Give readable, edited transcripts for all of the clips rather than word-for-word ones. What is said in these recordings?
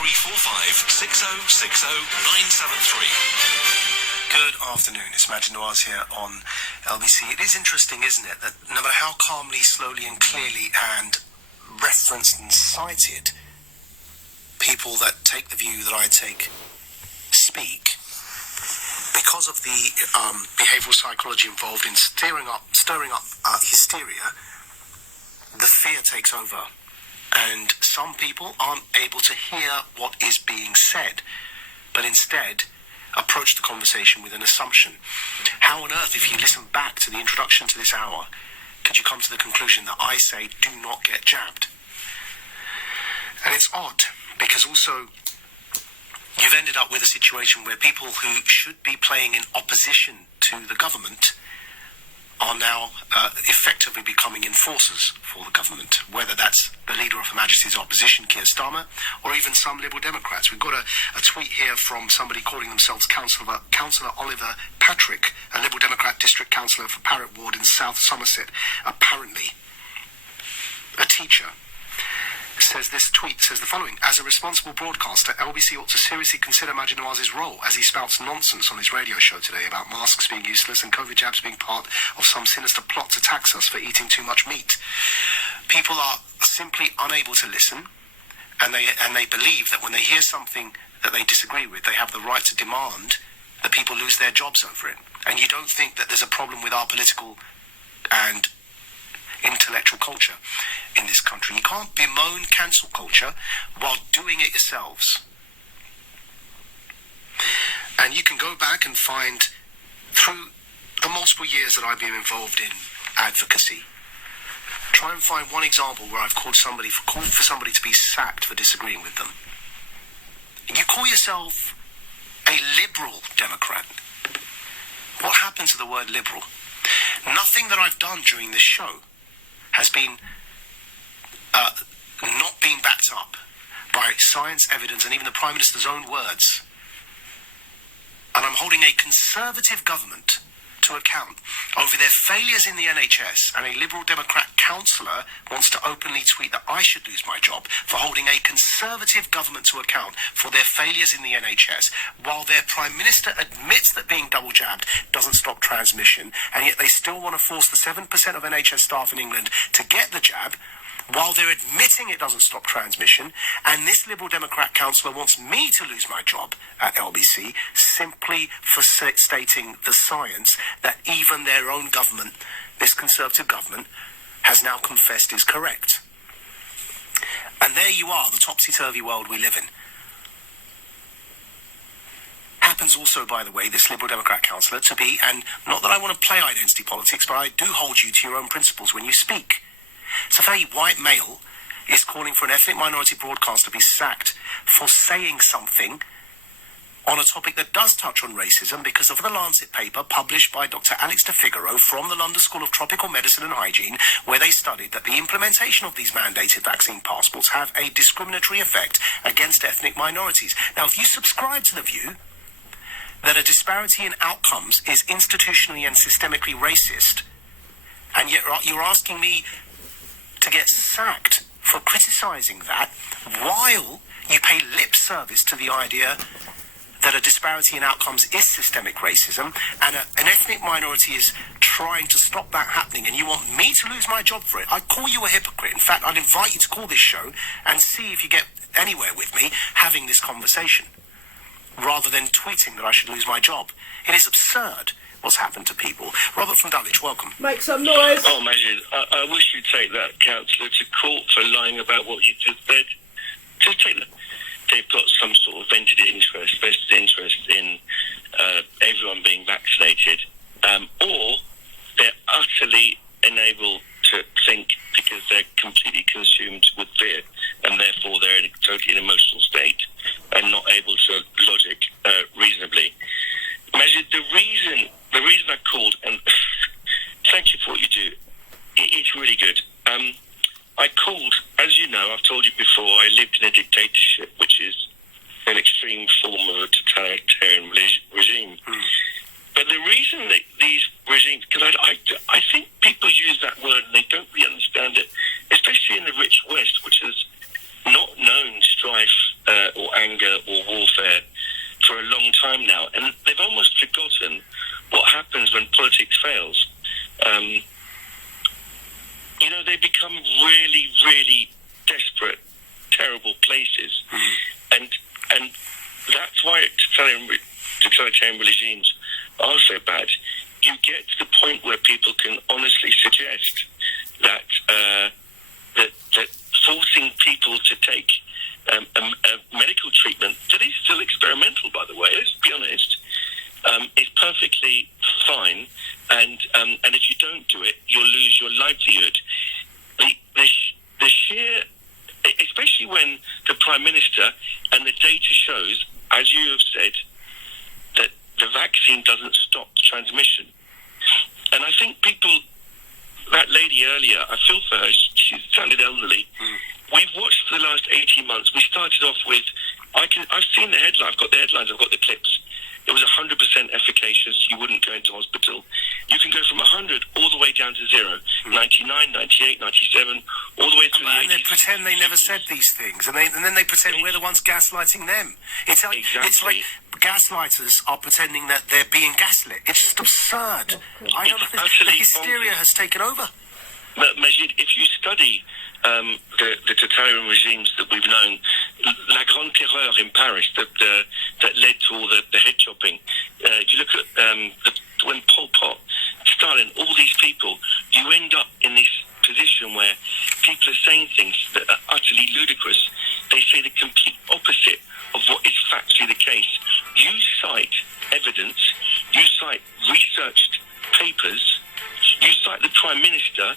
0345 6060 973. Good afternoon, it's Maajid Nawaz here on LBC. It is interesting, isn't it, that no matter how calmly, slowly and clearly and referenced and cited people that take the view that I take speak, because of the behavioural psychology involved in stirring up hysteria, the fear takes over. And some people aren't able to hear what is being said, but instead approach the conversation with an assumption. How on earth, if you listen back to the introduction to this hour, could you come to the conclusion that I say do not get jabbed? And it's odd, because also you've ended up with a situation where people who should be playing in opposition to the government are now effectively becoming enforcers for the government, whether that's the Leader of Her Majesty's Opposition, Keir Starmer, or even some Liberal Democrats. We've got a tweet here from somebody calling themselves Councillor Oliver Patrick, a Liberal Democrat district councillor for Parrot Ward in South Somerset, apparently a teacher. This tweet says the following: as a responsible broadcaster, LBC ought to seriously consider Maajid Nawaz's role as he spouts nonsense on his radio show today about masks being useless and COVID jabs being part of some sinister plot to tax us for eating too much meat. People are simply unable to listen, and they believe that when they hear something that they disagree with, they have the right to demand that people lose their jobs over it. And you don't think that there's a problem with our political and intellectual culture in this country. You can't bemoan cancel culture while doing it yourselves. And you can go back and find, through the multiple years that I've been involved in advocacy, try and find one example where I've called for somebody to be sacked for disagreeing with them. You call yourself a liberal Democrat. What happened to the word liberal? Nothing that I've done during this show has been not being backed up by science, evidence, and even the Prime Minister's own words. And I'm holding a Conservative government to account over their failures in the NHS, and a Liberal Democrat councillor wants to openly tweet that I should lose my job for holding a Conservative government to account for their failures in the NHS, while their Prime Minister admits that being double jabbed doesn't stop transmission, and yet they still want to force the 7% of NHS staff in England to get the jab, while they're admitting it doesn't stop transmission. And this Liberal Democrat councillor wants me to lose my job at LBC simply for stating the science that even their own government, this Conservative government, has now confessed is correct. And there you are, the topsy-turvy world we live in. Happens also, by the way, this Liberal Democrat councillor to be, and not that I want to play identity politics, but I do hold you to your own principles when you speak. So, a white male is calling for an ethnic minority broadcaster to be sacked for saying something on a topic that does touch on racism because of the Lancet paper published by Dr. Alex de Figaro from the London School of Tropical Medicine and Hygiene, where they studied that the implementation of these mandated vaccine passports have a discriminatory effect against ethnic minorities. Now, if you subscribe to the view that a disparity in outcomes is institutionally and systemically racist, and yet you're asking me to get sacked for criticising that, while you pay lip service to the idea that a disparity in outcomes is systemic racism, and an ethnic minority is trying to stop that happening, and you want me to lose my job for it, I'd call you a hypocrite. In fact, I'd invite you to call this show and see if you get anywhere with me having this conversation, rather than tweeting that I should lose my job. It is absurd what's happened to people. Robert from Dulwich, welcome. Make some noise. Oh, Maajid, I wish you'd take that councillor to court for lying about what you just said. Just take that. They've got some sort of vested interest in everyone being vaccinated, or they're utterly unable to think because they're completely consumed with fear, and therefore they're in a totally emotional state and not able to logic reasonably. Maajid, the reason I called, and thank you for what you do, it's really good. I called, as you know, I've told you before, I lived in a dictatorship, which is an extreme form of a totalitarian regime. But the reason that these regimes, because I think people use that word and they don't really understand it, especially in the rich West, which has not known strife or time now, and they've almost forgotten what happens when politics fails. They become really, really desperate, terrible places, and that's why totalitarian regimes are so bad. You get to the point where people can honestly suggest that that forcing people to take a medical treatment that is still experimental, by the way, let's be honest, is perfectly fine, and if you don't do it, you'll lose your livelihood. The sheer, especially when the Prime Minister and the data shows, as you have said, that the vaccine doesn't stop transmission. And I think that lady earlier, I feel for her, she sounded elderly. We've watched for the last 18 months. We started off with, I've seen the headlines, I've got the headlines, I've got the clips. It was 100% efficacious. You wouldn't go into hospital. You can go from 100 all the way down to 0. 99, 98, 97, all the way through the 80s. And they pretend they never said these things. And then they pretend we're the ones gaslighting them. It's like gaslighters are pretending that they're being gaslit. It's just absurd. I don't know. The hysteria has taken over. Maajid, if you study the totalitarian regimes that we've known, La Grande Terreur in Paris, that led to all the head chopping. If you look at when Pol Pot, Stalin, all these people, you end up in this position where people are saying things that are utterly ludicrous. They say the complete opposite of what is factually the case. You cite evidence, you cite researched papers, you cite the Prime Minister,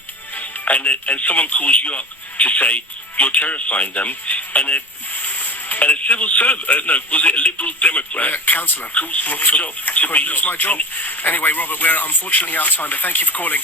and someone calls you up to say you're terrifying them, and a civil servant, was it a Liberal Democrat? Councillor. Calls for a job. It's my job. Anyway, Robert, we're unfortunately out of time, but thank you for calling.